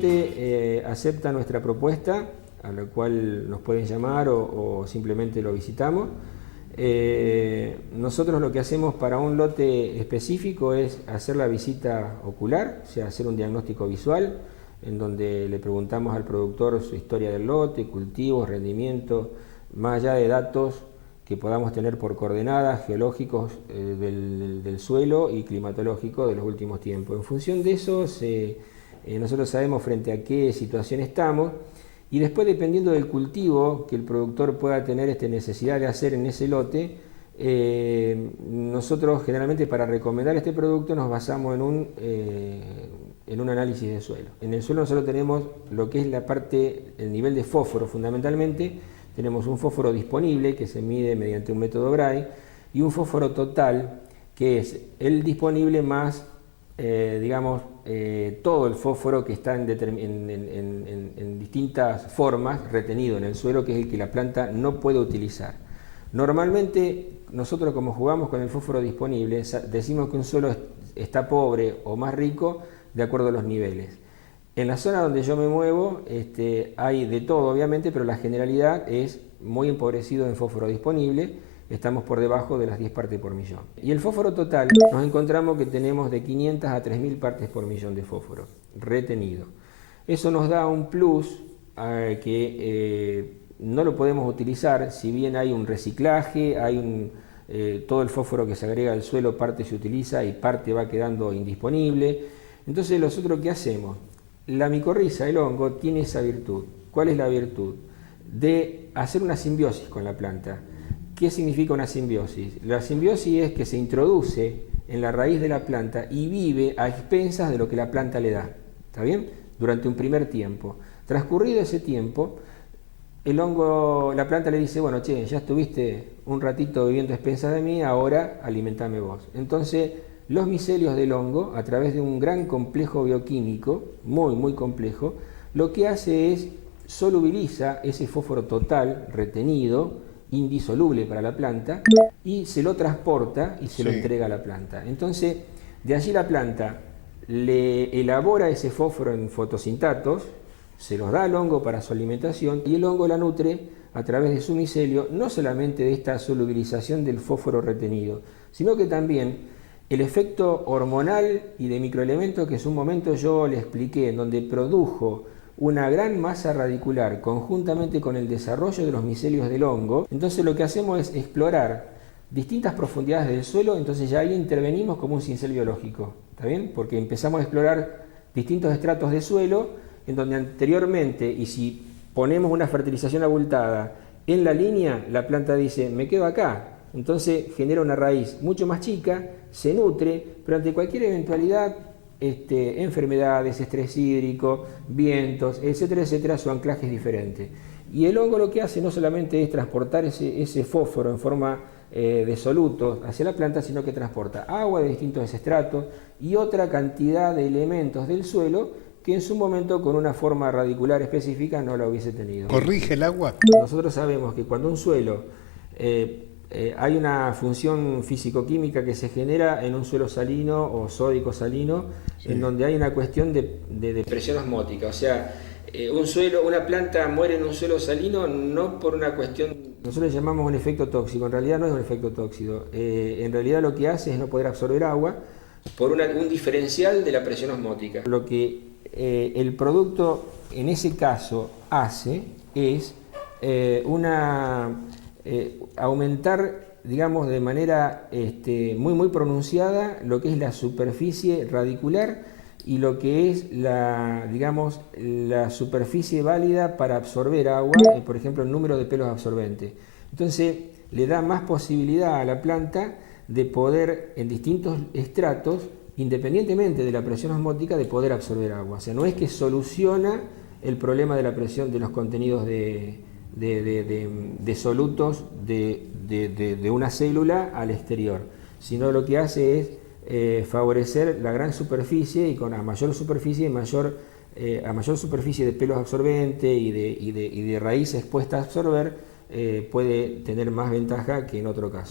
cliente acepta nuestra propuesta, a la cual nos pueden llamar o simplemente lo visitamos, nosotros lo que hacemos para un lote específico es hacer la visita ocular, o sea, hacer un diagnóstico visual, en donde le preguntamos al productor su historia del lote, cultivos, rendimiento, más allá de datos que podamos tener por coordenadas geológicos del suelo y climatológico de los últimos tiempos. En función de eso, nosotros sabemos frente a qué situación estamos, y después, dependiendo del cultivo que el productor pueda tener necesidad de hacer en ese lote, nosotros generalmente para recomendar este producto nos basamos en un análisis de suelo. En el suelo nosotros tenemos lo que es la parte, el nivel de fósforo fundamentalmente. Tenemos un fósforo disponible que se mide mediante un método Bray y un fósforo total que es el disponible más, todo el fósforo que está en distintas formas retenido en el suelo, que es el que la planta no puede utilizar. Normalmente nosotros, como jugamos con el fósforo disponible, decimos que un suelo está pobre o más rico de acuerdo a los niveles. En la zona donde yo me muevo hay de todo obviamente, pero la generalidad es muy empobrecido en fósforo disponible. Estamos por debajo de las 10 partes por millón. Y el fósforo total, nos encontramos que tenemos de 500 a 3000 partes por millón de fósforo retenido. Eso nos da un plus que no lo podemos utilizar, si bien hay un reciclaje, todo el fósforo que se agrega al suelo, parte se utiliza y parte va quedando indisponible. Entonces, nosotros, ¿qué hacemos? La micorriza, el hongo, tiene esa virtud. ¿Cuál es la virtud? De hacer una simbiosis con la planta. ¿Qué significa una simbiosis? La simbiosis es que se introduce en la raíz de la planta y vive a expensas de lo que la planta le da. ¿Está bien? Durante un primer tiempo. Transcurrido ese tiempo, el hongo, la planta le dice, bueno, che, ya estuviste un ratito viviendo a expensas de mí, ahora alimentame vos. Entonces, los micelios del hongo, a través de un gran complejo bioquímico, muy complejo, lo que hace es solubiliza ese fósforo total retenido, indisoluble para la planta, y se lo transporta y se lo entrega a la planta. Entonces, de allí la planta le elabora ese fósforo en fotosintatos, se los da al hongo para su alimentación, y el hongo la nutre a través de su micelio, no solamente de esta solubilización del fósforo retenido, sino que también el efecto hormonal y de microelementos que en un momento yo le expliqué, en donde produjo una gran masa radicular conjuntamente con el desarrollo de los micelios del hongo. Entonces lo que hacemos es explorar distintas profundidades del suelo, entonces ya ahí intervenimos como un cincel biológico, ¿está bien? Porque empezamos a explorar distintos estratos de suelo, en donde anteriormente, y si ponemos una fertilización abultada en la línea, la planta dice, me quedo acá. Entonces genera una raíz mucho más chica, se nutre, pero ante cualquier eventualidad, enfermedades, estrés hídrico, vientos, etcétera, su anclaje es diferente. Y el hongo lo que hace no solamente es transportar ese fósforo en forma de solutos hacia la planta, sino que transporta agua de distintos estratos y otra cantidad de elementos del suelo que en su momento con una forma radicular específica no la hubiese tenido. ¿Corrige el agua? Nosotros sabemos que cuando un suelo hay una función físico-química que se genera en un suelo salino o sódico salino, en donde hay una cuestión de presión osmótica. O sea, una planta muere en un suelo salino no por una cuestión, nosotros le llamamos un efecto tóxico, en realidad no es un efecto tóxico. En realidad lo que hace es no poder absorber agua por un diferencial de la presión osmótica. Lo que el producto en ese caso hace es aumentar, digamos, de manera muy pronunciada lo que es la superficie radicular y lo que es la superficie válida para absorber agua, por ejemplo, el número de pelos absorbentes. Entonces, le da más posibilidad a la planta de poder, en distintos estratos, independientemente de la presión osmótica, de poder absorber agua. O sea, no es que soluciona el problema de la presión de los contenidos de solutos de una célula al exterior, sino lo que hace es favorecer la gran superficie, y a mayor superficie de pelos absorbentes y de raíz expuesta a absorber, puede tener más ventaja que en otro caso.